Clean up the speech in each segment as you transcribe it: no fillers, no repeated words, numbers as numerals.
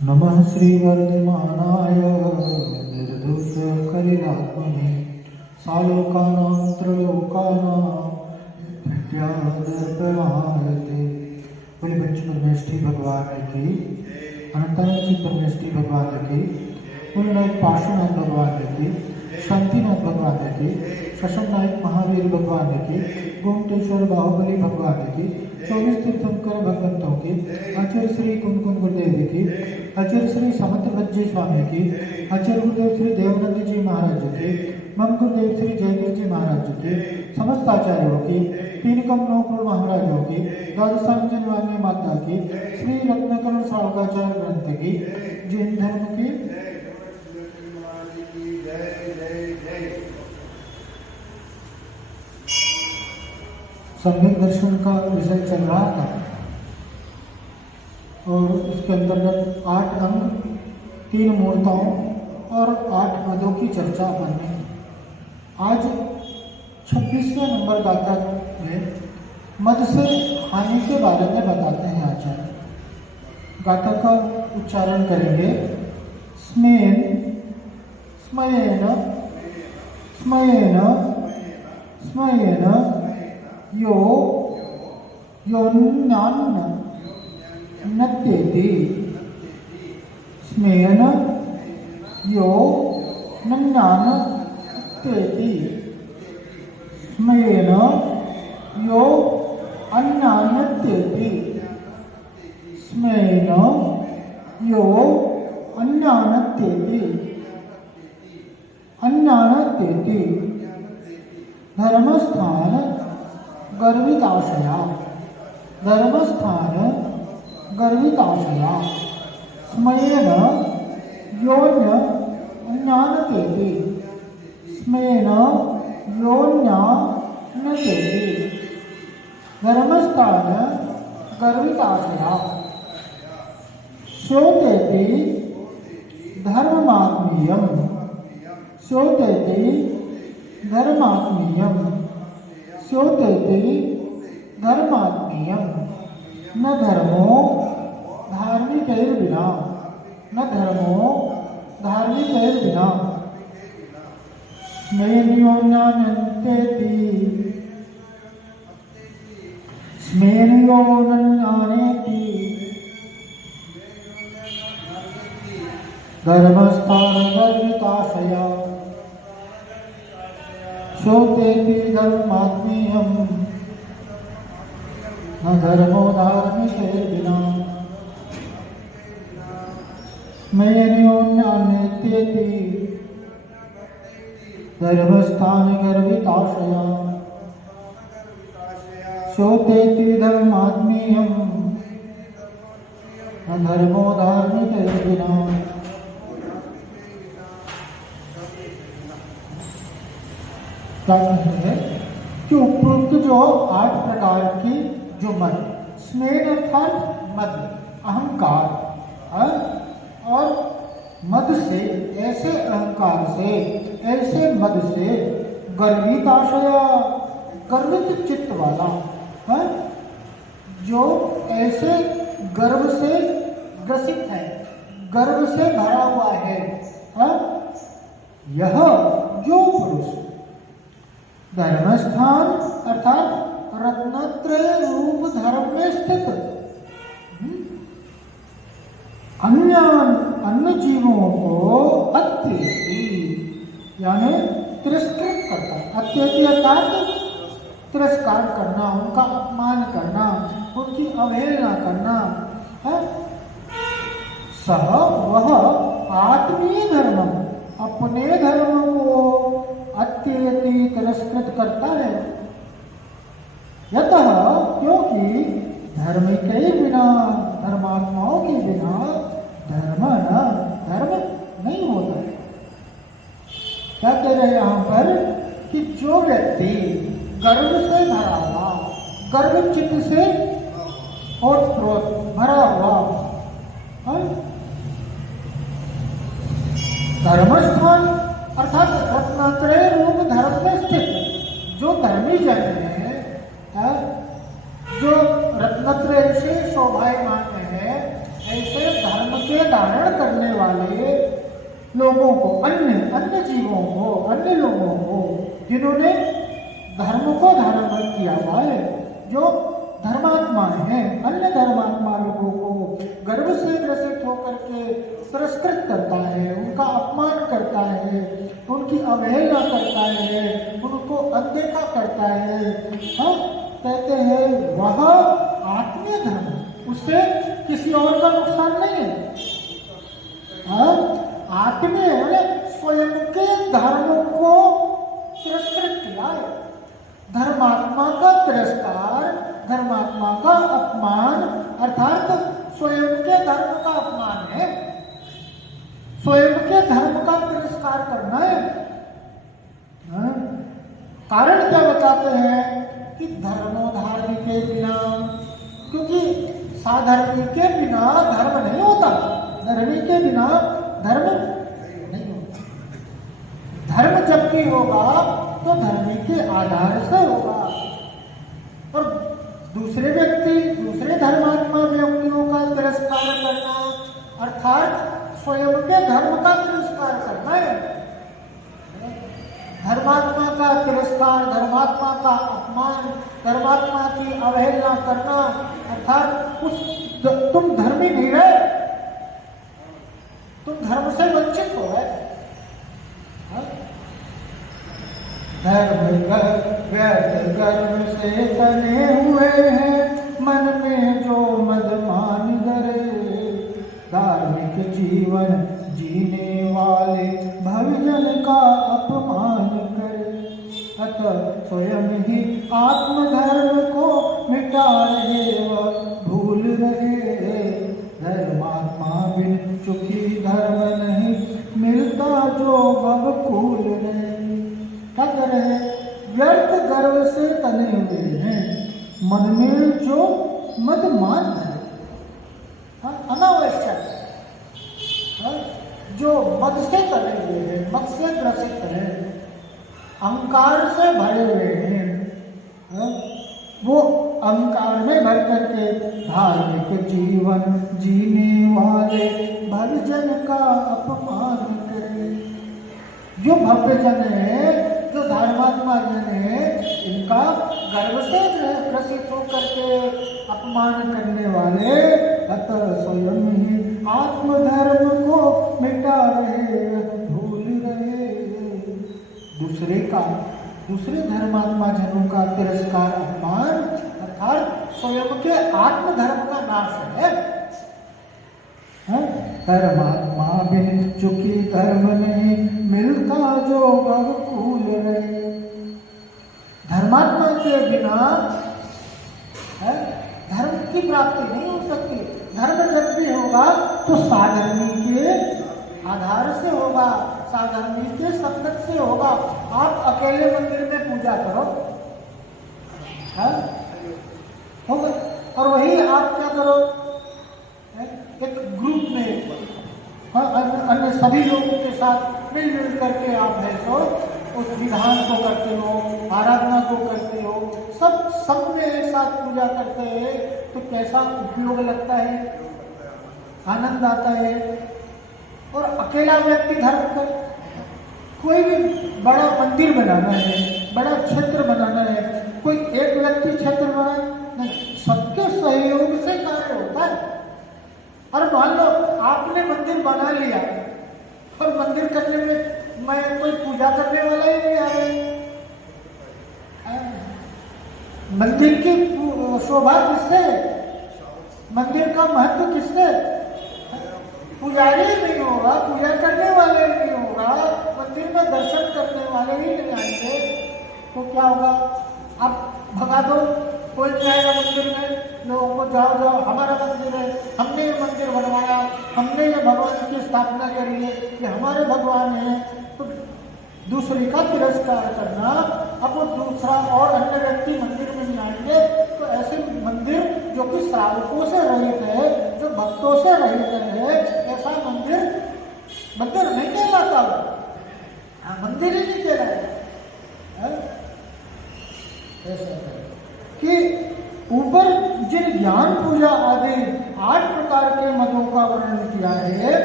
नमः श्रीवर्धमानाय निर्दोषकलिलात्मने सालोकानां त्रलोकानां विद्यादर्पहारते। बोले बच्चे परमेष्ठी भगवान की, अनंतानंद परमेष्ठी भगवान की, बोले नायक पार्श्वनाथ भगवान की, शांतिनाथ भगवान की, शशम नायक महावीर भगवान की, गोमटेश्वर बाहुबली भगवान की, 24 तीर्थंकर भगवंतों की, आचार्य श्री कुमकुम गुरुदेव की, आचार्य श्री समंत भज्जी स्वामी की, आचार्य गुरुदेव श्री देवानंद जी महाराज की, मम गुरुदेव श्री जयवीर जी महाराज की, समस्त आचार्यों की, तीन कम नौ करोड़ महाराजों की, द्वादशांजन वाणी माता की, श्री रत्नकरण श्रावकाचार्य ग्रंथ की, जैन धर्म की, सम्यक दर्शन का विषय चल रहा था और इसके अंतर्गत 8 अंग, 3 मूर्ताओं और 8 पदों की चर्चा अपन ने आज 26वें नंबर गाथा में मद से हानि के बारे में बताते हैं आचार्य। गाथा का उच्चारण करेंगे। स्मेन स्मयेन स्मयेन स्मयेन यो योन्यान्न नत्येति। स्मेन यो नन्यान नत्येति। स्मेन यो अन्यान्नत्येति। स्मेन यो अन्यान्नत्येति। अन्यान्नत्येति। धर्मस्थान गर्विताशया। धर्मस्थान गर्विताशया। स्मयेन योन्य अन्यान्नत्येति। स्मयेन योन्यान्नत्येति। धर्मस्थान गर्विताशया। श्रोतेति धर्मात्मीयम्। श्रोतेति धर्मात्मीयम्। श्रोतेति धर्मात्मीयम्। न धर्मो धार्मिकैर्विना। न धर्मो धार्मिकैर्विना। स्मेर्योन्यान्येति। स्मेर्योन्यान्येति। धर्मस्थान गर्विताशया। श्रोतेति धर्मात्मीयम्। न धर्मो धार्मिकैर्विना। स्मेर्योन्यान्येति। धर्मस्थान गर्विताशया। श्रोतेति धर्मात्मीयम्। न धर्मो धार्मिकैर्विना। क्या कहेंगे कि उपरोक्त जो 8 प्रकार की जो मद, स्मेर अर्थात मद, अहंकार, और मद से, ऐसे अहंकार से, ऐसे मद से गर्वित आशया, गर्वित चित्त वाला, जो ऐसे गर्व से ग्रसित है, गर्व से भरा हुआ है, यह जो पुरुष धर्मस्थान अर्थात रत्नत्रय रूप धर्म में स्थित अन्य जीवों को अत्येति यानी तिरस्कृत करता है। अत्येति अर्थात तिरस्कार करना, उनका अपमान करना, उनकी अवहेलना करना है। सह वह आत्मीय धर्म, अपने धर्म को अत्येति तिरस्कृत करता है। यतः क्योंकि धर्म के बिना, धर्मात्माओं के बिना धर्म नहीं होता है। क्या कह रहे हैं यहाँ पर कि जो व्यक्ति गर्व से भरा हुआ, गर्व चित्त से ओतप्रोत भरा हुआ, धर्मस्थान अर्थात रत्नत्रय रूप धर्म में स्थित जो धर्मी जन है, जो रत्नत्रय से शोभायमान है, ऐसे धर्म के धारण करने वाले लोगों को, अन्य जीवों को, अन्य लोगों को जिन्होंने धर्म को धारण किया हुआ है, जो धर्मात्मा है, अन्य धर्मात्मा लोगों को गर्व से ग्रसित होकर के तिरस्कृत करता है, उनका अपमान करता है, उनकी अवहेलना करता है, उनको अनदेखा करता है, हाँ, कहते हैं वह आत्मीय धर्म, उससे किसी और का नुकसान नहीं है। हाँ, आत्मीय स्वयं के धर्म को तिरस्कृत किया है। धर्मात्मा का तिरस्कार, धर्मात्मा का अपमान अर्थात स्वयं के धर्म का अपमान है, स्वयं के धर्म का तिरस्कार करना है। कारण क्या बताते हैं कि धर्मोधार्मी के बिना, क्योंकि साधर्मी के बिना धर्म नहीं होता, धर्मी के बिना धर्म नहीं होता। धर्म जब भी होगा तो धर्मी के आधार से होगा, और दूसरे व्यक्ति, दूसरे धर्मात्मा व्यक्तियों का तिरस्कार करना अर्थात स्वयं के धर्म का तिरस्कार करना है। धर्मात्मा का तिरस्कार, धर्मात्मा का अपमान, धर्मात्मा की अवहेलना करना अर्थात तुम धर्मी नहीं रहे, तुम धर्म से वंचित हो गए। धर्म व्यर्थ कर्म से तने हुए हैं, मन में जो मदमान धरे, धार्मिक जीवन जीने वाले भवजन का अपमान करे, अतः स्वयं ही आत्मधर्म को मिटा रहे व भूल रहे। धर्मात्मा बिन चुकी धर्म नहीं मिलता जो भवकूल रहे। क्या कर रहे हैं? व्यर्थ गर्व से तने हुए हैं, मन में जो मदमान है, अनावश्यक, जो मद से तने हुए हैं, मद से ग्रसित है, अहंकार से भरे हुए हैं, वो अहंकार में भर करके धार्मिक जीवन जीने वाले भवजन का अपमान करे। जो भव्य जन है, जो धर्मात्मा जन है, इनका गर्व से ग्रसित होकर के अपमान करने वाले अतः स्वयं ही आत्मधर्म को मिटा रहे, भूल रहे। दूसरे धर्मात्मा जनों का तिरस्कार, अपमान अर्थात स्वयं के आत्मधर्म का नाश है। धर्मात्मा बिन चुकी धर्म नहीं मिलता जो भवकूल रहे। धर्मात्मा के बिना धर्म की प्राप्ति नहीं हो सकती। धर्म जब भी होगा तो साधर्मी के आधार से होगा, साधर्मी के संगत से होगा। आप अकेले मंदिर में पूजा करो, होगा, और वही आप क्या करो, एक ग्रुप में अन्य सभी लोगों के साथ मिलजुल करके आप है सो उस विधान को करते हो, आराधना को करते हो, सब में एक साथ पूजा करते हैं, तो कैसा उपयोग लगता है, आनंद आता है। और अकेला व्यक्ति धर्म कर, कोई भी बड़ा मंदिर बनाना है, बड़ा क्षेत्र बनाना है, कोई एक व्यक्ति क्षेत्र बनाए, सबके सहयोग से कार्य होता है। और मान लो आपने मंदिर बना लिया और मंदिर करने में मैं कोई पूजा करने वाला ही नहीं आ रहा। मंदिर की शोभा किससे, मंदिर का महत्व किससे? पुजारी नहीं होगा, पूजा करने वाले नहीं होगा, मंदिर में दर्शन करने वाले ही नहीं आएंगे, तो क्या होगा? आप भगा दो, कोई जाएगा मंदिर में, लोगों को जाओ हमारा मंदिर है, हमने ये मंदिर बनवाया, हमने ये भगवान की स्थापना करी है, ये हमारे भगवान है। तो दूसरे का तिरस्कार करना, अब वो दूसरा और अन्य व्यक्ति मंदिर में नहीं आएंगे, तो ऐसे मंदिर जो कि श्रावकों से रहित है, जो भक्तों से रहित है, ऐसा मंदिर नहीं कहलाता। मंदिर ही नहीं कहलाता। कि ऊपर जिन ज्ञान पूजा आदि 8 प्रकार के मतों का वर्णन किया है,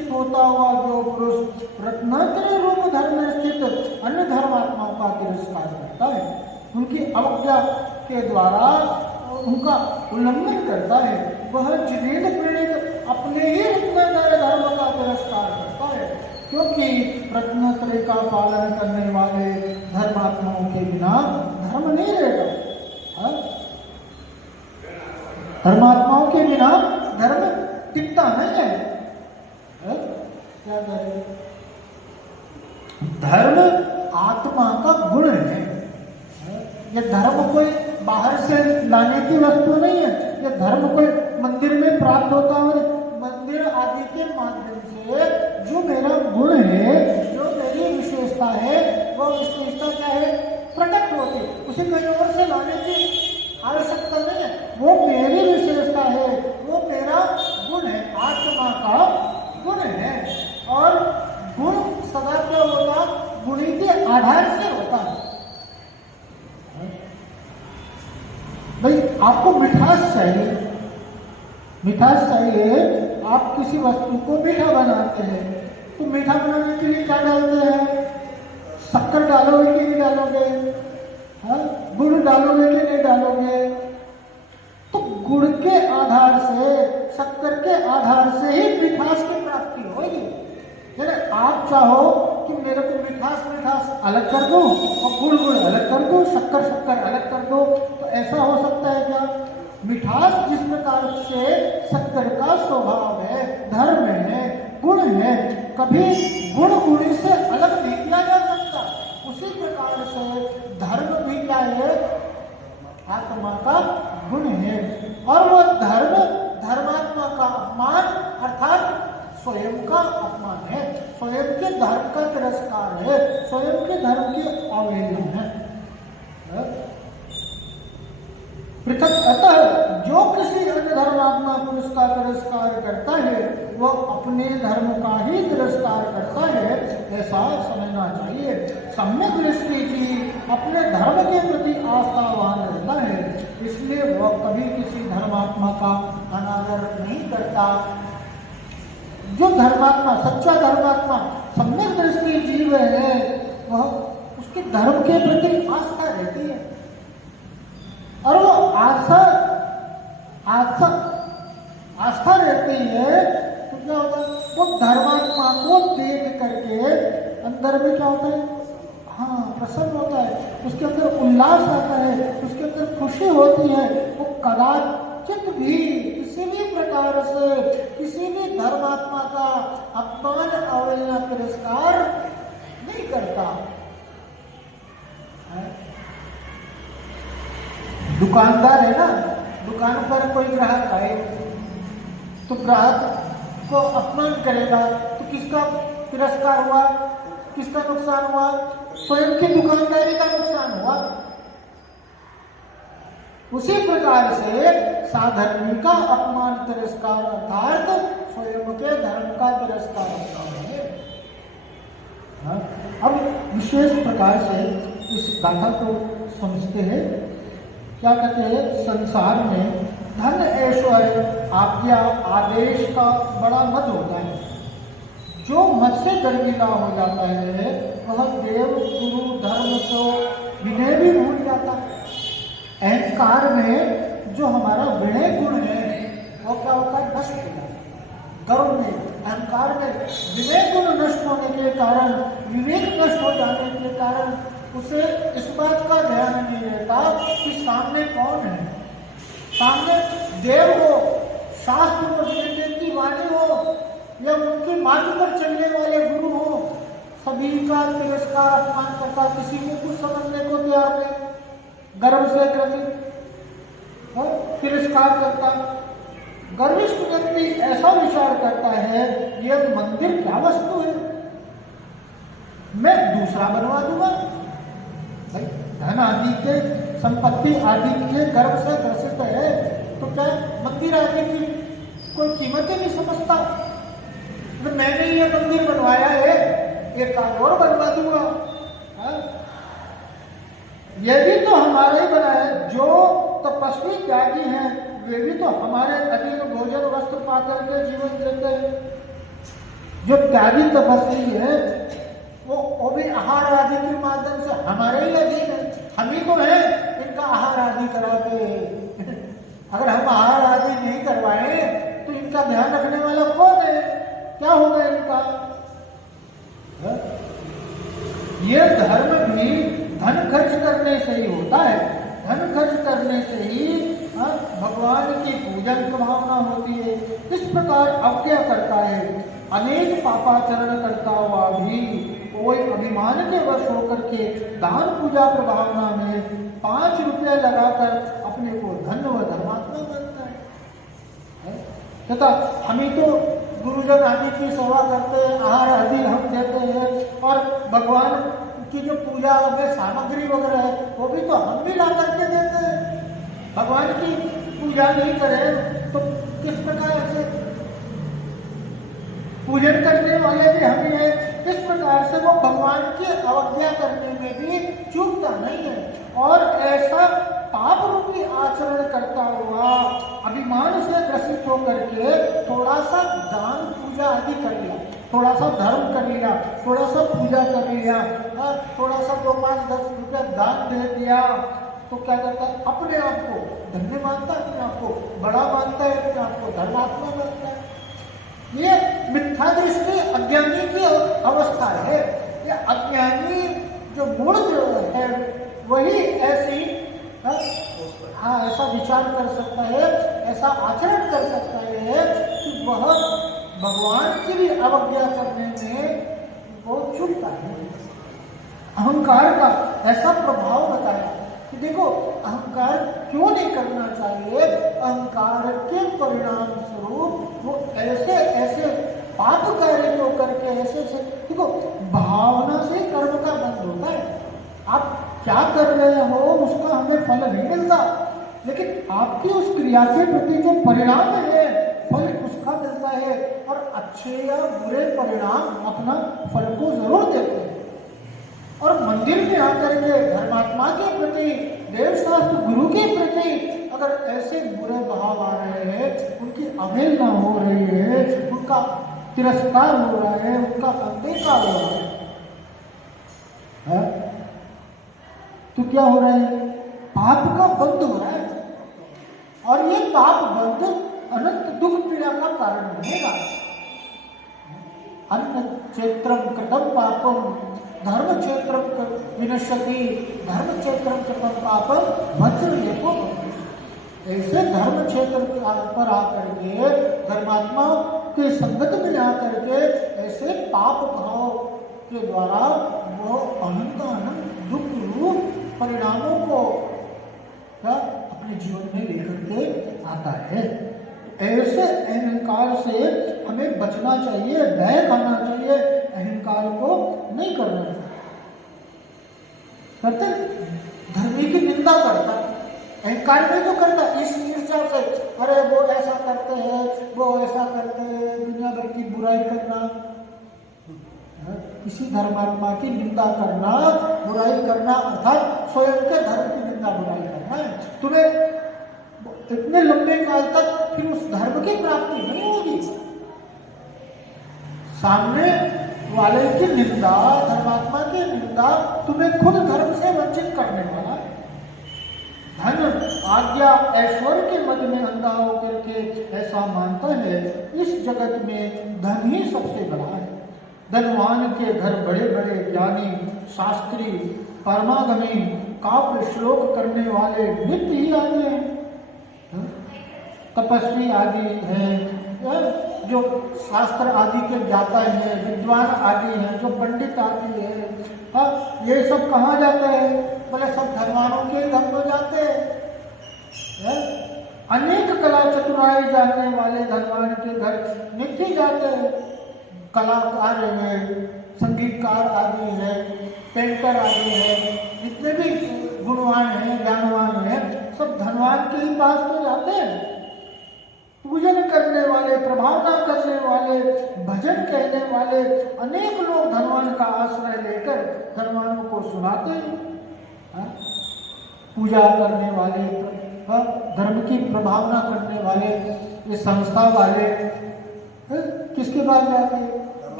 होता हुआ जो पुरुष रत्नाकर रूप धर्म में स्थित अन्य धर्मात्माओं का तिरस्कार करता है, उनकी अवज्ञा के द्वारा उनका उल्लंघन करता है, वह जिनेद प्रणीत अपने ही रत्नाकर धर्म का तिरस्कार करता है, क्योंकि रत्नाकर का पालन करने वाले धर्मात्माओं के बिना धर्म नहीं रहेगा। धर्मात्माओं के बिना धर्म टिकता नहीं है। क्या करें? धर्म आत्मा का गुण है। ये धर्म कोई बाहर से लाने की वस्तु नहीं है। ये धर्म कोई मंदिर में प्राप्त होता है। मंदिर आदि के माध्यम से जो मेरा गुण है, जो मेरी विशेषता है, वो विशेषता क्या है? प्रकट होती है। उसे कहीं और से लाने की आवश्यकता नहीं है। वो मेरी विशेषता है, वो मेरा गुण है, आत्मा का गुण है। और गुण सदा क्या होता? गुणी के आधार से होता है। भाई आपको मिठास चाहिए, मिठास चाहिए, आप किसी वस्तु को मीठा बनाते हैं, तो मीठा बनाने के लिए क्या डालते हैं? शक्कर डालोगे कि नहीं डालोगे? गुड़ डालोगे कि नहीं डालोगे? तो गुड़ के आधार से, शक्कर के आधार से ही मिठास की प्राप्ति होगी। यानी आप चाहो कि मेरे को मिठास अलग कर दो और गुड़ अलग कर दो, शक्कर अलग कर दो, तो ऐसा हो सकता है क्या? मिठास जिस प्रकार से शक्कर का स्वभाव है, धर्म है, गुण है, कभी गुण से अलग नहीं किया जा सकता। उसी प्रकार से धर्म भी क्या है? आत्मा का गुण है। और वो धर्म धर्मात्मा का अपमान अर्थात स्वयं का अपमान है, स्वयं के धर्म का तिरस्कार है, स्वयं के धर्म की अवहेलना है। पृथक अतः जो किसी अन्य धर्मात्मा पुरुष का तिरस्कार करता है, वह अपने धर्म का ही तिरस्कार करता है, ऐसा समझना चाहिए। सम्यक दृष्टि की अपने धर्म के प्रति आस्थावान रहता है, इसलिए वह कभी किसी धर्मात्मा का अनादर नहीं करता। जो धर्मात्मा, सच्चा धर्मात्मा, सम्यक दृष्टि जीव है, वह उसके धर्म के प्रति आस्था रहती है। और वो आस्था रहती है तो क्या होता है? वो धर्मात्मा को देख करके अंदर में क्या होता है? हाँ, प्रसन्न होता है, उसके अंदर उल्लास आता है, उसके अंदर खुशी होती है। वो कदाचित भी किसी भी प्रकार से किसी भी धर्मात्मा का अपमान, अवहेलना, तिरस्कार नहीं करता। दुकानदार है ना, दुकान पर कोई ग्राहक आए तो ग्राहक को अपमान करेगा तो किसका तिरस्कार हुआ? किसका नुकसान हुआ? स्वयं की दुकानदारी का नुकसान हुआ। उसी प्रकार से साधर्मी का अपमान, तिरस्कार अर्थात स्वयं के धर्म का तिरस्कार होता है। अब विशेष प्रकार से इस गाथा को समझते हैं। क्या कहते हैं? संसार में धन, ऐश्वर्य, आज्ञा, आदेश का बड़ा मद होता है। जो मद से गर्विला हो जाता है, वह देव, गुरु, धर्म को विनय भी भूल जाता है। अहंकार में जो हमारा विनय गुण है, वो क्या होता है? नष्ट हो जाता है। गर्व में, अहंकार में विनय गुण नष्ट होने के कारण, विवेक नष्ट हो जाने के कारण उसे इस बात का ध्यान नहीं रहता कि सामने कौन है। सामने देव हो, शास्त्र पढ़ने की वाणी हो, या उनके मार्ग पर चलने वाले गुरु हो, सभी का तिरस्कार, अपमान करता, किसी को कुछ समझने को तैयार नहीं, गर्व से ग्रसित, तिरस्कार करता। गर्विष्ठ व्यक्ति ऐसा विचार करता है, यह मंदिर क्या वस्तु है, मैं दूसरा बनवा दूंगा। भाई धन आदि के, संपत्ति आदि के गर्व से ग्रसित है तो क्या मंदिर आदि की कोई कीमत ही नहीं समझता। तो मैंने ये मंदिर बनवाया है, एक और बनवा दूंगा। ये भी तो हमारा ही बना है। जो तपस्वी त्यागी हैं, वे भी तो हमारे अधीन भोजन, वस्त्र, पात्र के जीवन देते हैं। जो त्यागी तपस्वी है वो भी आहार आदि के माध्यम से हमारे ही अधीन है, हम ही तो हैं इनका आहार आदि कराते। अगर हम आहार आदि नहीं करवाए तो इनका ध्यान रखने वाला कौन है? क्या होगा इनका? ये धर्म भी धन खर्च करने से ही होता है, धन खर्च करने से ही भगवान की पूजन की भावना होती है। इस प्रकार अब क्या करता है, अनेक पापाचरण करता हुआ भी कोई अभिमान के वश होकर के दान पूजा प्रभावना में 5 रुपये लगाकर अपने को धन्य व धर्मात्मा बनता है। तथा हम ही तो गुरुजन आदि की सेवा करते हैं, आहार आदि हम देते हैं, और भगवान की जो पूजा में सामग्री वगैरह है वो भी तो हम भी ला करके देते हैं। भगवान की पूजा नहीं करें तो किस प्रकार से पूजन करने वाले भी हम ही हैं। इस प्रकार से वो भगवान की अवज्ञा करने में भी चूकता नहीं है, और ऐसा पाप रूपी आचरण करता हुआ अभिमान से ग्रसित होकर के थोड़ा सा दान पूजा आदि कर लिया, थोड़ा सा धर्म कर लिया, थोड़ा सा पूजा कर लिया, थोड़ा सा 2, 5, 10 रुपया दान दे दिया, तो क्या करता है? अपने आप को धन्य मानता है, अपने आप को बड़ा मानता है, अपने आप को धर्मात्मा मानता है। ये मिथ्या दृष्टि अज्ञानी की अवस्था है। ये अज्ञानी जो गुण जो है वही ऐसी ऐसा विचार कर सकता है, ऐसा आचरण कर सकता है कि वह भगवान की भी अवज्ञा करने में बहुत चूकता है। अहंकार का ऐसा प्रभाव बताया कि देखो अहंकार क्यों नहीं करना चाहिए। अहंकार के परिणाम स्वरूप वो ऐसे ऐसे पाप कार्य को करके ऐसे देखो भावना से कर्म का बंध होता है। आप क्या कर रहे हो उसका हमें फल नहीं मिलता, लेकिन आपकी उस क्रिया के प्रति जो परिणाम है फल उसका मिलता है, और अच्छे या बुरे परिणाम अपना फल को जरूर देते हैं। और मंदिर में आकर के धर्मात्मा के प्रति, देवशास्त्र गुरु के प्रति अगर ऐसे बुरे भाव आ रहे हैं, उनकी अवहेलना हो रही है, उनका तिरस्कार हो रहा है, उनका अनदेखा हो रहा है, तो क्या हो रहा है? पाप का बंध हो रहा है, और ये पाप बंध अनंत दुख पीड़ा का कारण बनेगा। अन्न क्षेत्रम कृतम पापम धर्म क्षेत्रम विनश्यति, धर्म क्षेत्रम कृतम पापम वज्रलेपो। ऐसे धर्म क्षेत्र पर आकर के धर्मात्मा के संगत में आकर के ऐसे पाप भाव के द्वारा वो अनंत अनंत दुख रूप परिणामों को अपने जीवन में लेकर के आता है। ऐसे अहंकार से हमें बचना चाहिए, भय खाना चाहिए, अहंकार को नहीं करना चाहिए। करते धर्मी की निंदा करता, अहंकार नहीं तो करता, इस ईर्ष्या से अरे वो ऐसा करते हैं, वो ऐसा करते हैं, दुनिया भर की बुराई करना, किसी धर्मात्मा की निंदा करना, बुराई करना अर्थात स्वयं के धर्म की निंदा बुराई करना है। तुम्हें इतने लंबे काल तक फिर उस धर्म की प्राप्ति नहीं होगी। सामने वाले की निंदा, धर्मात्मा की निंदा तुम्हें खुद धर्म से वंचित करने वाला है। धन आज्ञा ऐश्वर्य के मध्य में अंधा होकर के ऐसा मानता है इस जगत में धन ही सबसे बड़ा है। धनवान के घर बड़े बड़े ज्ञानी, शास्त्री, परमागमी, काव्य श्लोक करने वाले नित्य ही आते हैं। तपस्वी आदि हैं, जो शास्त्र आदि के ज्ञाता हैं, विद्वान आदि हैं, जो पंडित आदि हैं, ये सब कहाँ जाते हैं? बोले सब धनवानों के घर में जाते हैं। अनेक कला चतुराई जानने वाले धनवान के घर नित्य जाते हैं। कलाकार हैं, संगीतकार आदि हैं, पेंटर आदि हैं, जितने भी गुणवान हैं, ज्ञानवान हैं, सब धनवान के ही पास तो जाते हैं। पूजन करने वाले, प्रभावना करने वाले, भजन कहने वाले अनेक लोग धनवान का आश्रय लेकर धनवानों को सुनाते हैं। पूजा करने वाले, धर्म की प्रभावना करने वाले, ये संस्था वाले किसके पास जाते हैं?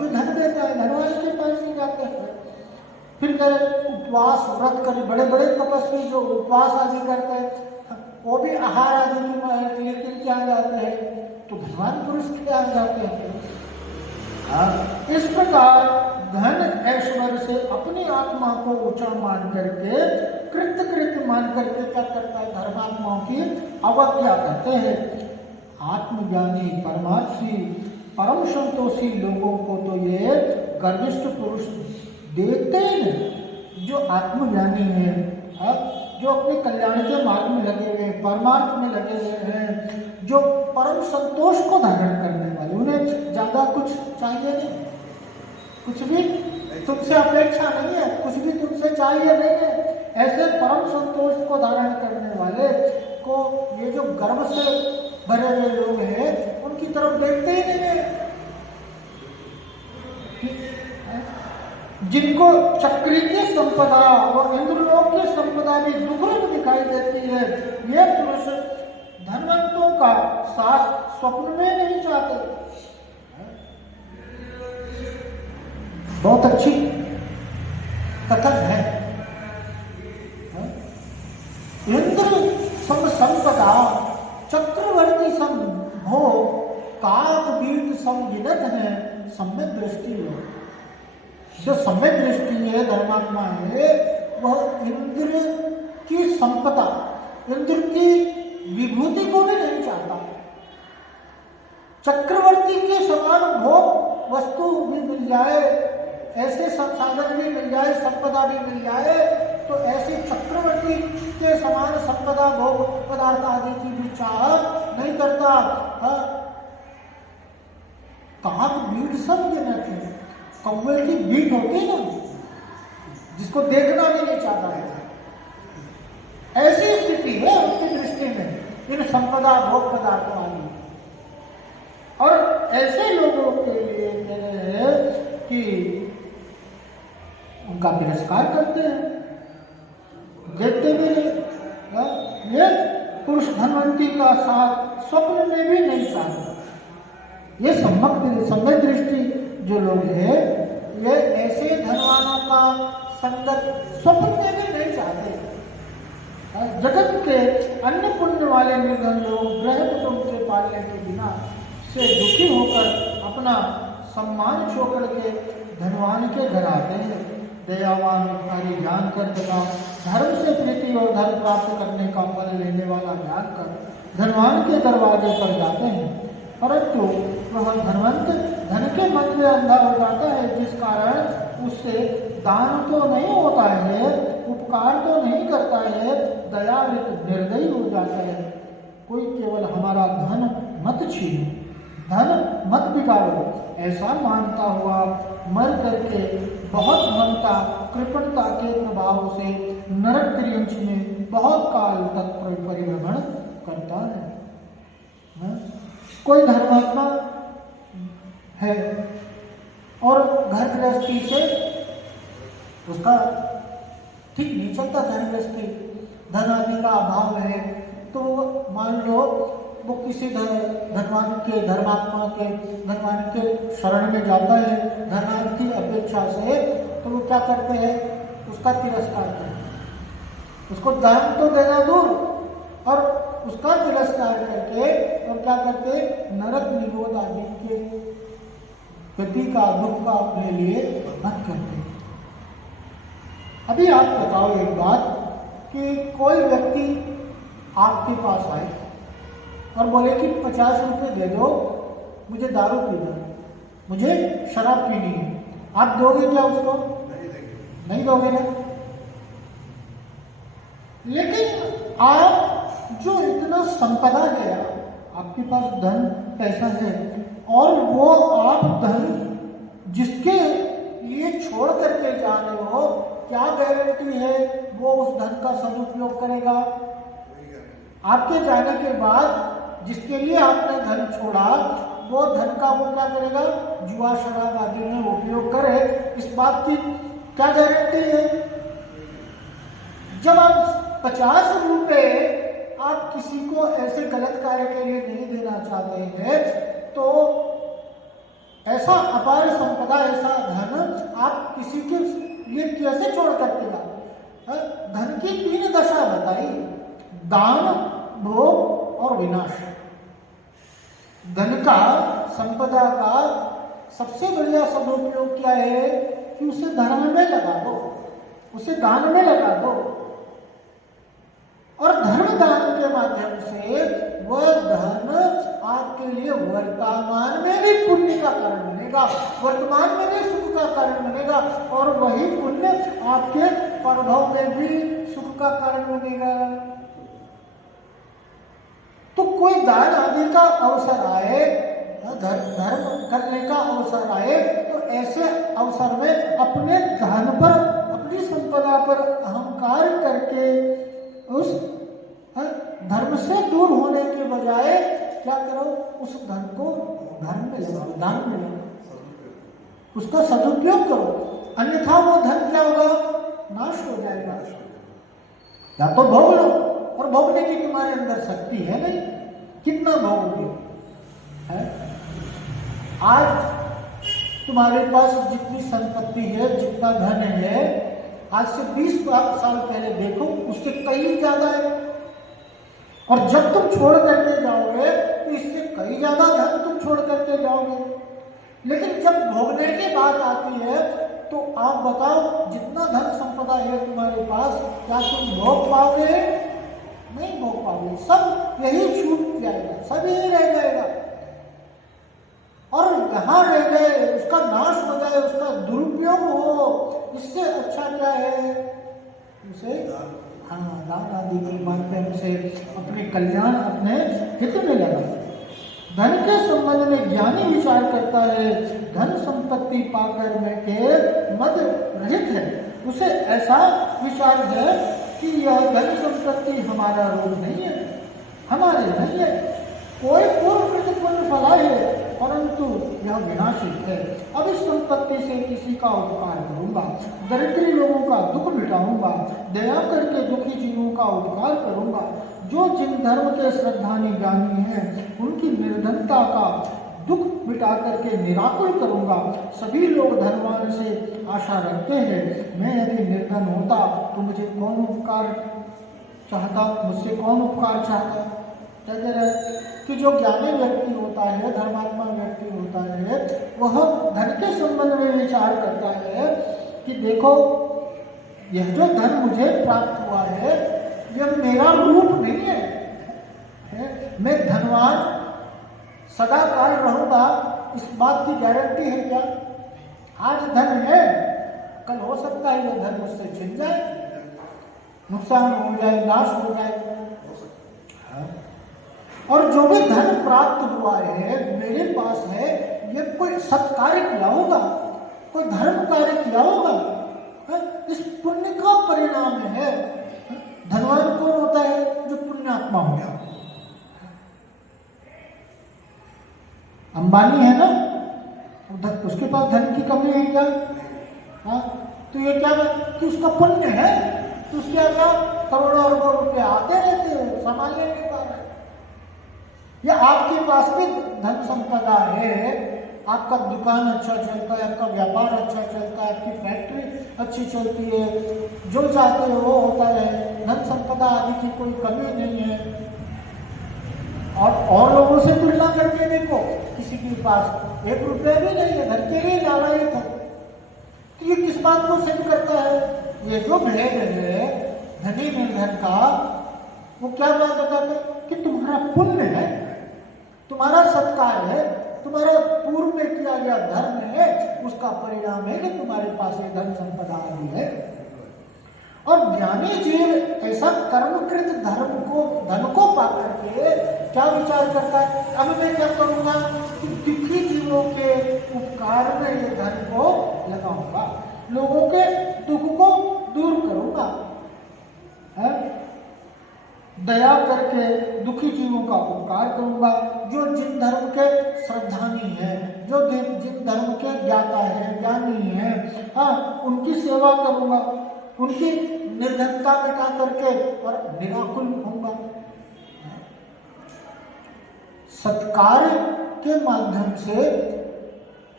जो धन देता है धनवान के पास ही जाते हैं। फिर करे उपवास व्रत करे, बड़े बड़े तपस्वी जो उपवास आदि करते हैं वो भी आहार आदि के लेकिन क्या जाते हैं तो धनवान पुरुष के आ जाते हैं। इस प्रकार धन ऐश्वर्य से अपनी आत्मा को ऊंचा मान करके कृत्य मान करके क्या करता है धर्मात्माओं की अवज्ञा करते हैं। आत्मज्ञानी परमार्थी परम संतोषी लोगों को तो ये गर्विष्ठ पुरुष देखते ही नहीं। जो आत्मज्ञानी है जो अपने कल्याण के मार्ग में लगे हुए हैं, परमार्थ में लगे हुए हैं, जो परम संतोष को धारण करने वाले, उन्हें ज्यादा कुछ चाहिए नहीं, कुछ भी तुमसे अपेक्षा नहीं है, कुछ भी तुमसे चाहिए नहीं है। ऐसे परम संतोष को धारण करने वाले को ये जो गर्व से भरे हुए लोग हैं उनकी तरफ देखते ही नहीं है। जिनको चक्री की संपदा और इंद्रलोक की संपदा भी दुर्लभ दिखाई देती है, ये पुरुष धनवंतों का साथ स्वप्न में नहीं चाहते। बहुत अच्छी कथन है। इंद्र सम संपदा चक्रवर्ती सम हो काक बीट सम विदत है सम्यक दृष्टि है। जो सम्यक दृष्टि है धर्मात्मा है वह इंद्र की संपदा, इंद्र की विभूति को भी नहीं चाहता। चक्रवर्ती के समान भोग वस्तु भी मिल जाए, ऐसे संसाधन भी मिल जाए, संपदा भी मिल जाए, तो ऐसे चक्रवर्ती के समान संपदा भोग पदार्थ आदि की भी चाह नहीं करता। कहाँ बीड़ सब देना कौवे की बीट होती है ना, जिसको देखना भी नहीं चाहता है। ऐसी स्थिति है उनकी दृष्टि में इन संपदा भोग पदार्थों आदि। और ऐसे लोगों के लिए कह रहे हैं कि उनका तिरस्कार करते हैं, देखते भी नहीं। ये पुरुष धनवंती का साथ स्वप्न में भी नहीं चाहते। ये सम्यक दृष्टि जो लोग हैं ये ऐसे धनवानों का संगत स्वप्न में भी नहीं चाहते। जगत के अन्य पुण्य वाले निर्धन लोग ग्रह पुत्रों के पालने के बिना से दुखी होकर अपना सम्मान छोड़ के धनवान के घर आते हैं। दयावान उपकारी ज्ञान कर तथा धर्म से प्रीति और धर्म प्राप्त करने का फल लेने वाला ज्ञान कर धनवान के दरवाजे पर जाते हैं, परंतु वह धनवंत धन के मन में अंधा हो जाता है, जिस कारण उससे दान तो नहीं होता है, उपकार तो नहीं करता है, दयावृत निर्दयी हो जाता है। कोई केवल हमारा धन मत छीनो, धन मत बिगाड़ो, ऐसा मानता हुआ मर करके बहुत ममता कृपणता के प्रभाव से नरक त्रियंश में बहुत काल तक परिभ्रमण करता है। कोई धर्मात्मा है और घर गृहस्थी से उसका ठीक नहीं चलता, धन गृहस्थी धन आदि का अभाव है, तो मान लो वो किसी धनवान के धर्मात्मा के धनवान के शरण में जाता है धनान की अपेक्षा से, तो वो क्या करते हैं उसका तिरस्कार करते हैं, उसको दान तो देना दूर और उसका तिरस्कार करके और क्या करते नरक निरोध आदि के गति का दुख का अपने लिए मत करते। अभी आप बताओ एक बात कि कोई व्यक्ति आपके पास आए और बोले कि 50 रुपये दे दो, मुझे दारू पीना है, मुझे शराब पीनी है, आप दोगे क्या उसको? नहीं दोगे ना। लेकिन आप जो इतना संपदा है, आपके पास धन पैसा है और वो आप धन जिसके लिए छोड़ करके जा रहे हो, क्या गारंटी है वो उस धन का सदुपयोग करेगा? आपके जाने के बाद जिसके लिए आपने धन छोड़ा वो धन का वो क्या करेगा? जुआ शराब आदि में उपयोग करे, इस बात की क्या गारंटी है? जब आप 50 रुपए आप किसी को ऐसे गलत कार्य के लिए नहीं देना चाहते हैं, तो ऐसा अपार संपदा, ऐसा धन आप किसी के लिए कैसे छोड़ करके जाओ? धन की 3 दशा बताई, दान, भोग और विनाश। धन का, संपदा का सबसे बढ़िया सदुपयोग क्या है कि उसे धर्म में लगा दो, उसे दान में लगा दो, और धर्म दान के माध्यम से वह धन आपके लिए वर्तमान में भी पुण्य का कारण बनेगा, वर्तमान में भी सुख का कारण बनेगा, और वही पुण्य आपके परभव में भी सुख का कारण बनेगा। तो कोई दान आदि का अवसर आए, धर्म करने का अवसर आए, तो ऐसे अवसर में अपने धन पर, अपनी संपदा पर अहंकार करके उस धर्म से दूर होने के बजाय क्या करो, उस धन को धर्म में लगाओ, दान में लगाओ, उसका सदुपयोग करो, अन्यथा वो धन क्या होगा, नाश हो जाएगा। या तो भोग लो, और भोगने की तुम्हारे अंदर शक्ति है नहीं, कितना भोगोगे? आज तुम्हारे पास जितनी संपत्ति है, जितना धन है, आज से 20 साल पहले देखो उससे कई ज्यादा है, और जब तुम छोड़ करके जाओगे तो इससे कई ज्यादा धन तुम छोड़ करके जाओगे। लेकिन जब भोगने की बात आती है तो आप बताओ, जितना धन संपदा है तुम्हारे पास, क्या तुम भोग पाओगे? नहीं भोग पाओगे, सब यही छूट जाएगा, सब यही रह जाएगा। और कहाँ रह गए, उसका नाश हो जाए, उसका दुरुपयोग हो, इससे अच्छा क्या है? उसे दान आदि के माध्यम से अपने कल्याण, अपने हित में लगा। धन के संबंध में ज्ञानी विचार करता है, धन संपत्ति पाकर में के मद रहित है। उसे ऐसा विचार है कि यह धन संपत्ति हमारा रोग नहीं है, हमारे नहीं है, कोई पूर्व प्रतिपन्न फला है, परंतु यह विनाशी है। अब इस संपत्ति से किसी का उपकार करूंगा, दरिद्री लोगों का दुख मिटाऊंगा, दया करके दुखी जीवों का उपकार करूंगा। जो जिन धर्म के श्रद्धानी ज्ञानी हैं, उनकी निर्धनता का दुख मिटा करके निराकुल करूंगा। सभी लोग धनवान से आशा रखते हैं, मैं यदि निर्धन होता तो मुझे कौन उपकार चाहता, मुझसे कौन उपकार चाहता? कहते रहे कि जो ज्ञानी व्यक्ति होता है, धर्मात्मा व्यक्ति होता है, वह धन के संबंध में विचार करता है कि देखो, यह जो धन मुझे प्राप्त हुआ है, यह मेरा रूप नहीं है, मैं धनवान सदा काल रहूंगा, इस बात की गारंटी है क्या? आज धन है, कल हो सकता है यह धन मुझसे छिन जाए, नुकसान हो जाए, नाश हो जाए। और जो भी धन प्राप्त हुआ है, मेरे पास है, ये कोई सत्कार्य किया होगा, कोई धर्म कार्य किया होगा, इस पुण्य का परिणाम है। धनवान कौन होता है? जो पुण्यात्मा हो गया। अंबानी है ना, उसके पास धन की कमी है क्या? तो ये क्या कि उसका पुण्य है, तो उसके अगर करोड़ों अरबों रुपए आते रहते हैं, संभालने के कारण। या आपके पास भी धन संपदा है, आपका दुकान अच्छा चलता है, आपका व्यापार अच्छा चलता है, आपकी फैक्ट्री अच्छी चलती है, जो चाहते हो वो होता है, धन संपदा आदि की कोई कमी नहीं है, और लोगों से तुलना करके देखो, किसी के पास 1 रुपया भी नहीं है, घर के लिए नालायक है। तो ये किस बात को सिद्ध करता है? ये जो भेद है धनी निर्धन का, वो क्या बात बताते हैं कि तुम्हारा पुण्य है, तुम्हारा सत्कार है, तुम्हारा पूर्व में किया गया धर्म है, उसका परिणाम है कि तुम्हारे पास ये धन संपदा आदि है। और ज्ञानी जीव ऐसा कर्मकृत धन को पाकर के क्या विचार करता है? अब मैं क्या करूंगा कि दुखी जीवों के उपकार में ये धन को लगाऊंगा, लोगों के दुख को दूर करूंगा, दया करके दुखी जीवों का उपकार करूंगा। जो जिन धर्म के श्रद्धानी है, जो जिन धर्म के ज्ञाता है, ज्ञानी है, उनकी सेवा करूंगा, उनकी निर्धनता मिटा करके और निराकुल होऊंगा। सत्कार के माध्यम से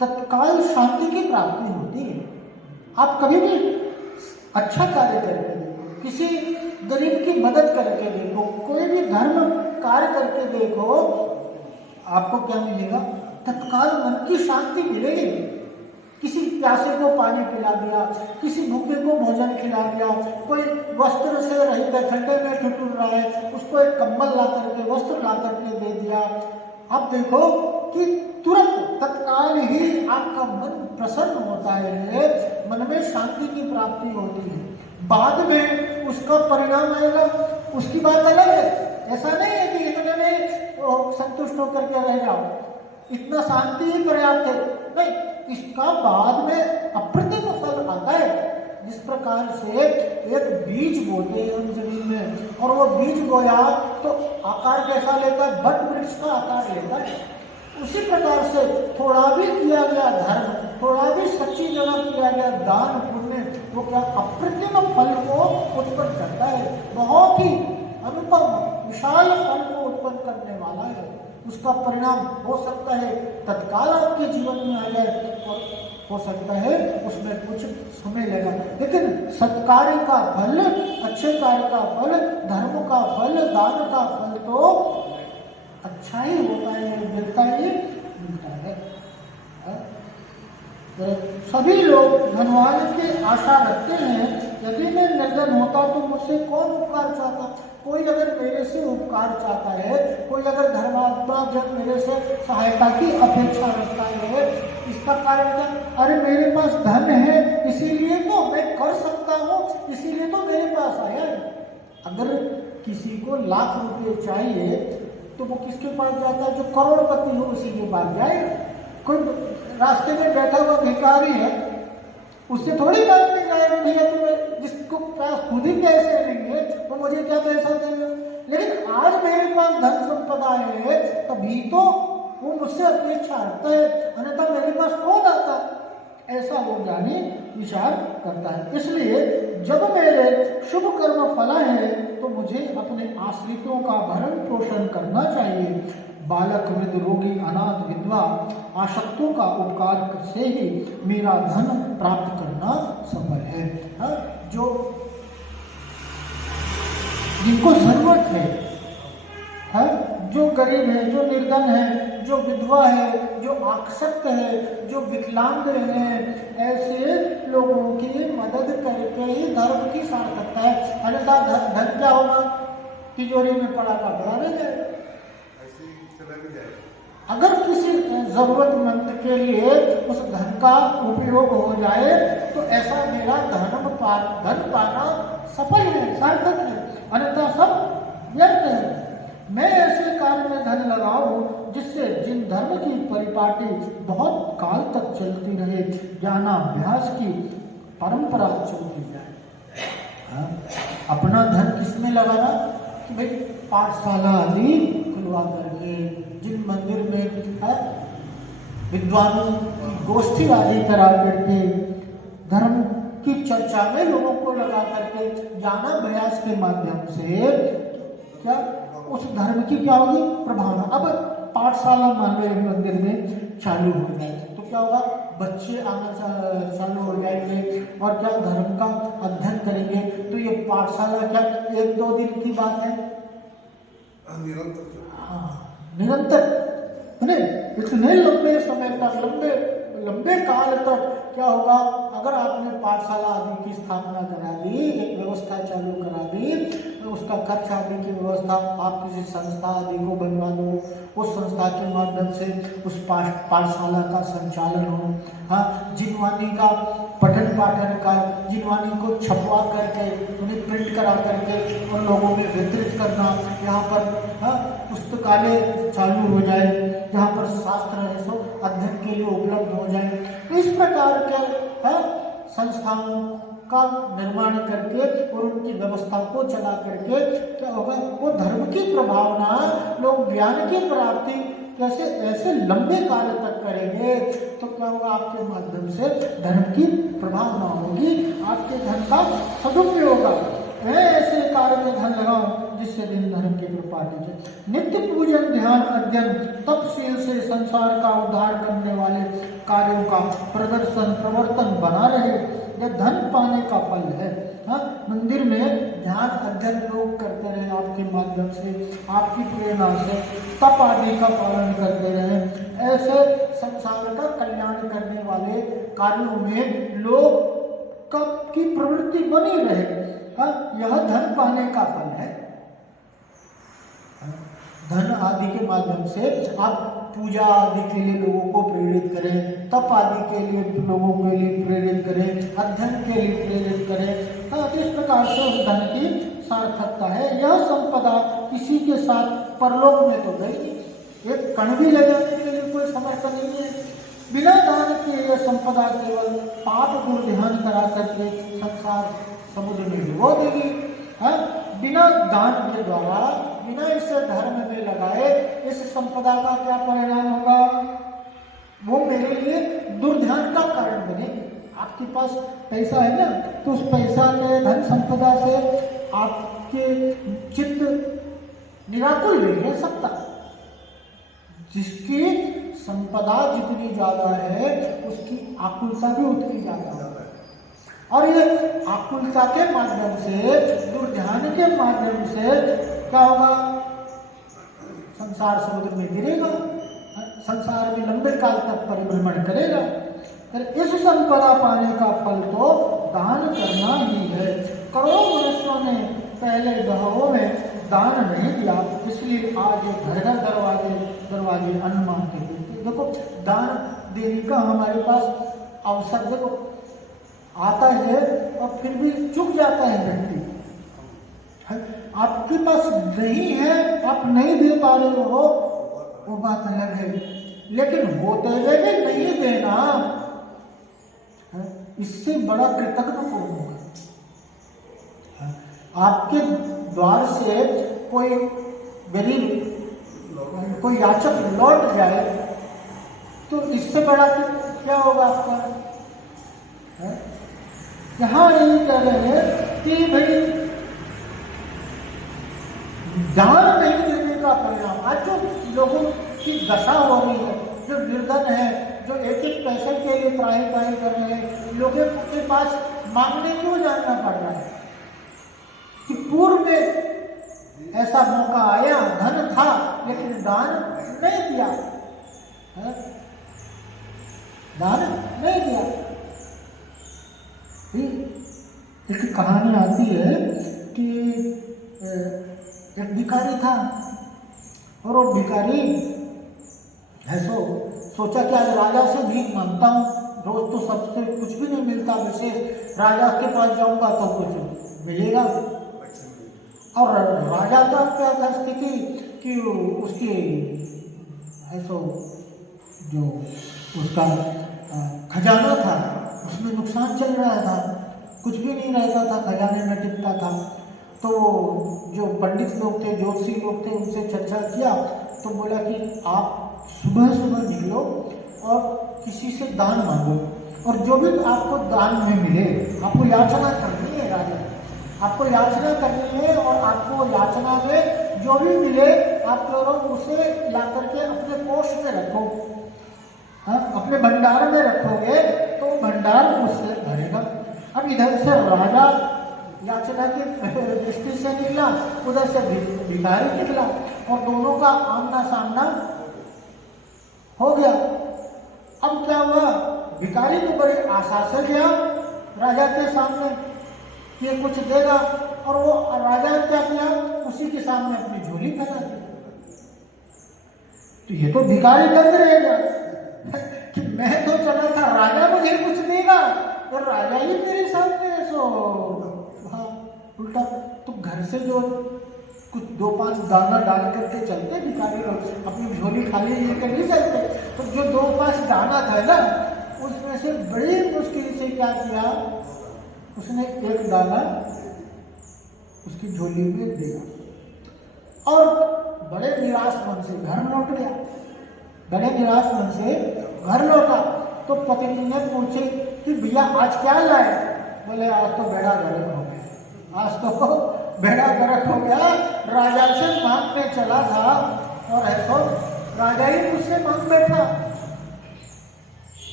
तत्काल शांति की प्राप्ति होती है। आप कभी भी अच्छा कार्य करके देखो, किसी गरीब की मदद करके देखो, कोई भी धर्म कार्य करके देखो, आपको क्या मिलेगा? तत्काल मन की शांति मिलेगी। किसी प्यासे को पानी पिला दिया, किसी भूखे को भोजन खिला दिया, कोई वस्त्र से रहित है, ठंडे में ठिठुर रहा है, उसको एक कंबल ला करके, वस्त्र ला करके दे दिया। आप देखो कि तुरंत तत्काल ही आपका मन प्रसन्न होता है, मन में शांति की प्राप्ति होती है। बाद में उसका परिणाम आएगा, उसकी बात अलग है। ऐसा नहीं है कि इतने में संतुष्ट होकर के रह जाओ, इतना शांति ही पर्याप्त है, नहीं, इसका बाद में अप्रतिम फल आता है। जिस प्रकार से एक बीज बोते हैं हम जमीन में, और वो बीज बोया तो आकार कैसा लेता है? वट वृक्ष का आकार लेता है। उसी प्रकार से थोड़ा भी किया गया धर्म, थोड़ा भी सच्ची जगह किया गया दान पुण्य, वो क्या अप्रतिम फल को उत्पन्न करता है, बहुत ही अनुपम विशाल फल को उत्पन्न करने वाला है। उसका परिणाम हो सकता है तत्काल आपके जीवन में आ जाए, और हो सकता है उसमें कुछ समय लगा, लेकिन सत्कार्य का फल, अच्छे कार्य का फल, धर्म का फल, दान का फल तो अच्छा ही होता है, मिलता ही मिलता है। तो सभी लोग धनवान की आशा रखते हैं, यदि मैं निर्धन होता तो मुझसे कौन उपकार चाहता? कोई अगर मेरे से उपकार चाहता है, कोई अगर धर्मात्मा जब मेरे से सहायता की अपेक्षा रखता है, इसका कारण क्या? अरे मेरे पास धन है, इसीलिए तो मैं कर सकता हूँ, इसीलिए तो मेरे पास आया है। अगर किसी को लाख रुपए चाहिए तो वो किसके पास जाता है? जो करोड़पति हो उसी के पास जाएगा। कोई रास्ते में बैठा हुआ भिखारी है, उससे थोड़ी बात नहीं जाएगा, भैया तुम्हें जिसको पास खुद ही पैसे लेंगे तो मुझे क्या पैसा देगा। लेकिन आज मेरे पास धन संपदा है तभी तो वो मुझसे अपेक्षा रखता है, अन्यथा मेरे पास कौन आता? ऐसा वो ज्ञानी विचार करता है। इसलिए जब मेरे शुभ कर्म फला है तो मुझे अपने आश्रितों का भरण पोषण करना चाहिए। बालक, वृद्ध, रोगी, अनाथ, विधवा, आशक्तों का उपकार से ही मेरा धन प्राप्त करना सफल है। जो जिनको जरूरत है, जो गरीब है, जो निर्धन है, जो विधवा है, जो आसक्त है, जो विकलांग है, ऐसे लोगों की मदद करके ही धर्म की सार्थकता है। अन्यथा धन क्या होगा? तिजोरी में पड़ा का पड़ा रह जाएगा। अगर किसी जरूरतमंद के लिए उस धन का उपयोग हो जाए तो ऐसा मेरा धन पाना सफल है, सार्थक है, अन्यथा सब व्यर्थ है। मैं ऐसे कार्य में धन लगाऊं जिससे जिन धर्म की परिपाटी बहुत काल तक चलती रहे, ज्ञानाभ्यास की परंपरा चलती जाए। अपना धन किसमें लगाना? कि भाई पाठशाला आदि खुलवा करके, जिन मंदिर में विद्वानों की गोष्ठी आदि करा करके, धर्म की चर्चा में लोगों को लगा करके, ज्ञानाभ्यास के माध्यम से क्या उस धर्म की क्या होगी? प्रभाव। अब पाठशाला मान लो मंदिर में चालू हो जाए तो क्या होगा? बच्चे आना चालू हो जाएंगे और क्या धर्म का अध्ययन करेंगे। तो ये पाठशाला क्या 1-2 दिन की बात है? निरंतर इतने लंबे समय तक, लंबे काल तक क्या होगा? अगर आपने पाठशाला आदि की स्थापना करा दी, एक व्यवस्था चालू करा दी, तो उसका खर्च आदि की व्यवस्था आप किसी संस्था आदि को बनवा दो, उस संस्था के माध्यम से उस पाठशाला का संचालन हो। जिनवानी का पठन पाठन का, जिनवानी को छपवा करके, उन्हें प्रिंट करा करके उन लोगों में वितरित करना। यहाँ पर पुस्तकालय चालू हो जाए, जहाँ पर शास्त्र है सो अध्ययन के लिए उपलब्ध हो जाए। इस प्रकार के संस्थाओं का निर्माण करके और उनकी व्यवस्था को चला करके क्या होगा? वो धर्म की प्रभावना, लोग ज्ञान की प्राप्ति कैसे ऐसे लंबे काल तक करेंगे तो क्या होगा? आपके माध्यम से धर्म की प्रभावना होगी, आपके धन का सदुपयोग होगा। ऐसे कार्य में धन लगाओ जिससे दिन धर्म की कृपा दीजिए। नित्य पूजन, ध्यान, अध्ययन, तपशील से संसार का उद्धार करने वाले कार्यों का प्रदर्शन प्रवर्तन बना रहे, यह धन पाने का फल है। हाँ, मंदिर में ध्यान अध्ययन लोग करते रहे आपके माध्यम से, आपकी प्रेरणा से, तप आदि का पालन करते रहे, ऐसे संसार का कल्याण करने वाले कार्यों में लोग की प्रवृत्ति बनी रहे। हाँ, यह धन पाने का फल है। धन आदि के माध्यम से आप पूजा आदि के लिए लोगों को प्रेरित करें, तप आदि के लिए लोगों के लिए प्रेरित करें, अध्ययन के लिए प्रेरित करें। हाँ, इस प्रकार से उस धन की सार्थकता है। यह संपदा किसी के साथ परलोक में तो गई नहीं, एक कण भी ले जाने के लिए कोई समर्थ नहीं है। बिना दान के यह संपदा केवल पाप दुर्ध्यान करा करके संसार समुद्र में डुबो देगी। हाँ, बिना दान के द्वारा, बिना इसे धर्म में लगाए इस संपदा का क्या परिणाम होगा? वो मेरे लिए दुर्ध्यान का कारण बनेगी। आपके पास पैसा है ना, तो उस पैसा के धन संपदा से आपके चित्त निराकुल नहीं रह सकता। जिसकी संपदा जितनी ज्यादा है उसकी आकुलता भी उतनी ज्यादा है, और ये आकुलता के माध्यम से, दुर्ध्यान के माध्यम से क्या होगा? संसार समुद्र में गिरेगा, संसार में लंबे काल तक परिभ्रमण करेगा। इस संपदा पाने का फल तो दान करना ही है। करोड़ों मनुष्यों ने पहले दहाओं में दान नहीं दिया, इसलिए आज घर घर दरवाजे अन्न मांगते हैं। देखो, दान देने का हमारे पास अवसर देखो आता है और फिर भी चुक जाता है व्यक्ति। आपके पास नहीं है, आप नहीं दे पा रहे हो, वो बात अलग है, लेकिन होते हुए भी नहीं देना, इससे बड़ा कृतज्ञ कौन होगा? आपके द्वार से कोई गरीब, कोई याचक लौट जाए तो इससे बड़ा क्या होगा आपका? यहाँ यही कह रहे हैं कि भाई दान नहीं देने का परिणाम, आज जो लोगों की दशा हो रही है, जो निर्धन है, जो एक एक पैसे के लिए त्राही कर रहे हैं, लोगों के पास मांगने क्यों जाना पड़ रहा है? कि पूर्व में ऐसा मौका आया, धन था, लेकिन दान नहीं दिया, दान नहीं दिया। एक कहानी आती है कि एक भिखारी था, और वो भिखारी है सोचा कि आज राजा से भीख मांगता हूँ, रोज तो सबसे कुछ भी नहीं मिलता, विशेष राजा के पास जाऊंगा तो कुछ मिलेगा। और राजा का क्या था स्थिति कि उसकी ऐसो जो उसका खजाना था उसमें नुकसान चल रहा था, कुछ भी नहीं रहता था, खजाने में टिकता था। तो जो पंडित लोग थे, ज्योतिषी लोग थे, उनसे चर्चा किया तो बोला कि आप सुबह सुबह निकलो और किसी से दान मांगो, और जो भी आपको दान में मिले, आपको याचना करनी है राजा, आपको याचना करनी है, और आपको याचना में जो भी मिले आप लोग उसे ला करके अपने कोष में रखो। हाँ, अपने भंडार में रखोगे तो भंडार उससे भरेगा। अब इधर से राजा याचना की दृष्टि से निकला, उधर से भिखारी निकला, और दोनों का आमना सामना हो गया। अब क्या हुआ? भिखारी तो बड़ी आशा से गया राजा के सामने कि ये कुछ देगा, और वो राजा क्या किया? उसी के सामने अपनी झोली फैला दी। तो ये तो भिखारी दंग रहेगा कि मैं तो चला था, राजा मुझे कुछ देगा, और राजा ही मेरे सामने सो हाँ उल्टा। तो घर से जो कुछ 2-5 दाना डाल करके चलते भिखारी लोग, अपनी झोली खाली लेकर नहीं चलते, तो जो 2-5 दाना था ना, उसमें से बड़ी मुश्किल से क्या किया, उसने एक दाना उसकी झोली में दिया, और बड़े निराश मन से घर लौट गया। बड़े निराश मन से घर लौटा तो पत्नी ने पूछे कि भैया आज क्या लाए? बोले आज तो बेड़ा गर्क हो गया, आज तो बेड़ा गर्क हो गया, राजा से मांगने चला था और ऐसा राजा ही मुझसे मांग बैठा।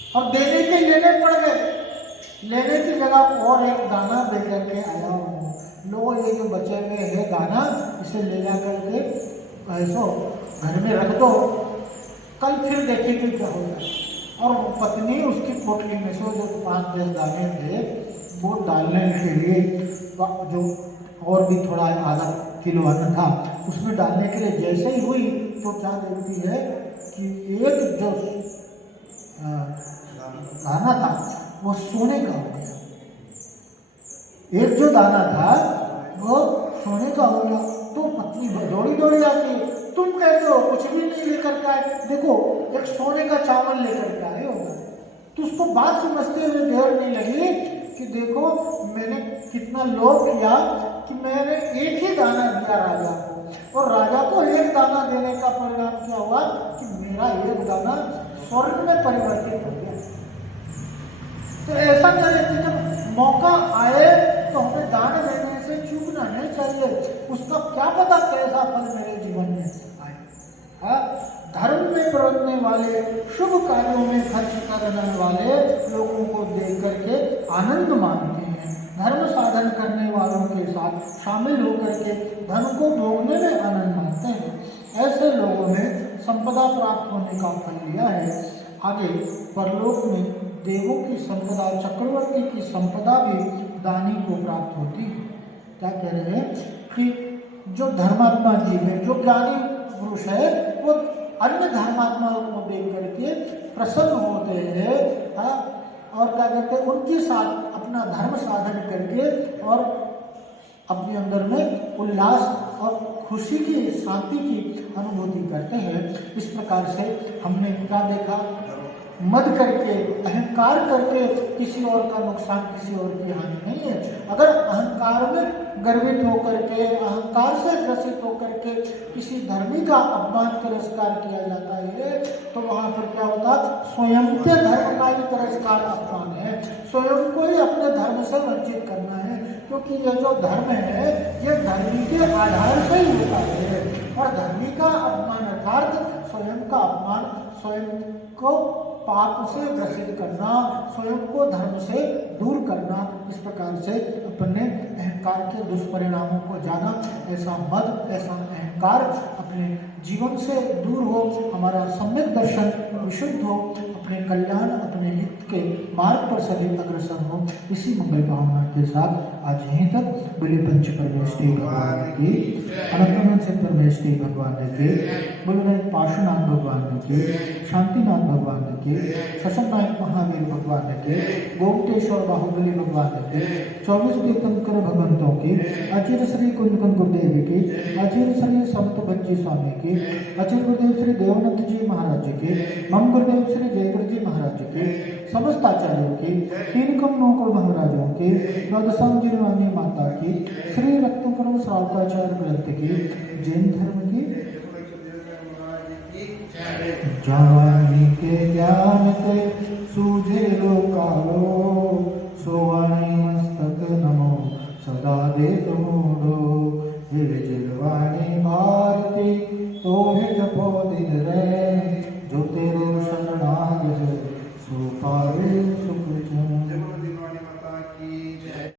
और देने के लेने पड़ गए। लेने की जगह और एक दाना दे करके आया हूँ, लो ये जो बचे हुए है दाना, इसे ले जा करके ऐसो घर में रख दो, कल फिर देखेंगे क्या होता है। और पत्नी उसकी पोटली में से जो 5-10 दाने थे वो डालने के लिए, जो और भी थोड़ा आधा किलो अन्न था उसमें डालने के लिए जैसे ही हुई तो क्या देखती है कि एक जो दाना था वो सोने का हो गया। एक जो दाना था वो सोने का हो गया। तो पत्नी दौड़ी दौड़ी आती है, तुम कहते हो कुछ भी नहीं लेकर के आए, देखो एक सोने का चावल लेकर के आए होगा। तो उसको बात समझते हुए देर नहीं लगी कि देखो मैंने कितना लोभ किया कि मैंने एक ही दाना दिया राजा को, और राजा को एक दाना देने का परिणाम क्या हुआ कि मेरा एक दाना स्वर्ग में परिवर्तित हो गया। तो ऐसा क्या है कि जब मौका आए तो हमें दान देने से चूकना नहीं चाहिए। उसका क्या पता कैसा फल मेरे जीवन में आए। धर्म में बरतने वाले, शुभ कार्यों में खर्च करने वाले लोगों को देख करके आनंद मानते हैं। धर्म साधन करने वालों के साथ शामिल होकर के धन को भोगने में आनंद मानते हैं। ऐसे लोगों ने संपदा प्राप्त होने का फल लिया है। आगे परलोक में देवों की संपदा, चक्रवर्ती की संपदा भी दानी को प्राप्त होती है। क्या कह रहे हैं कि जो धर्मात्मा जीव है, जो ज्ञानी पुरुष है, वो अन्य धर्मात्माओं को देख करके प्रसन्न होते हैं, और क्या कहते हैं उनके साथ अपना धर्म साधन करके और अपने अंदर में उल्लास और खुशी की, शांति की अनुभूति करते हैं। इस प्रकार से हमने क्या देखा, मद करके, अहंकार करके किसी और का नुकसान, किसी और की हानि नहीं है। अगर अहंकार में गर्वित होकर के, अहंकार से ग्रसित होकर के किसी धर्मी का अपमान, तिरस्कार किया जाता है तो वहां पर क्या होता, स्वयं के धर्म का ही तिरस्कार, अपमान है। स्वयं को ही अपने धर्म से वंचित करना है, क्योंकि ये जो धर्म है ये धर्मी के आधार से ही होता है। और धर्मी का अपमान अर्थात स्वयं का अपमान, स्वयं को पाप से ग्रसित करना, स्वयं को धर्म से दूर करना। इस प्रकार से अपने अहंकार के दुष्परिणामों को जाना, ऐसा मद, ऐसा अहंकार अपने जीवन से दूर हो, हमारा सम्यक दर्शन विशुद्ध हो, अपने कल्याण, अपने हित के मार्ग पर सभी अग्रसर हो। इसी मंगल भावना के साथ आज यहीं तक बोले पंच परमेष्ठी भगवान की, अनंत से परमेष्ठी भगवान के, बोले पार्श्वनाथ भगवान के, शांतिनाथ भगवान के, शशनायक महावीर भगवान के, गोमटेश्वर बाहुबली भगवान के, 24 तीर्थंकर भगवंतों की, आचार्य श्री कुंदकन गुरुदेव की, आचार्य श्री समत भज्जी स्वामी की, आचार्य गुरुदेव श्री देवानंद जी महाराज के, मम गुरुदेव श्री जयगुरु जी महाराज के, समस्त आचार्यों की, 3 कम 9 करोड़ महाराजों की, द्वादशाम जिनवानी माता की, श्री रत्नपुरम श्रावकाचार्य ग्रंथ की, जैन धर्म की, जवानी के ज्ञान के सूझे लोकालो, सोवाणी मस्तक नमो सदा देत मूढ़ो, विजयवाणी भारती तो जपो दिन रे,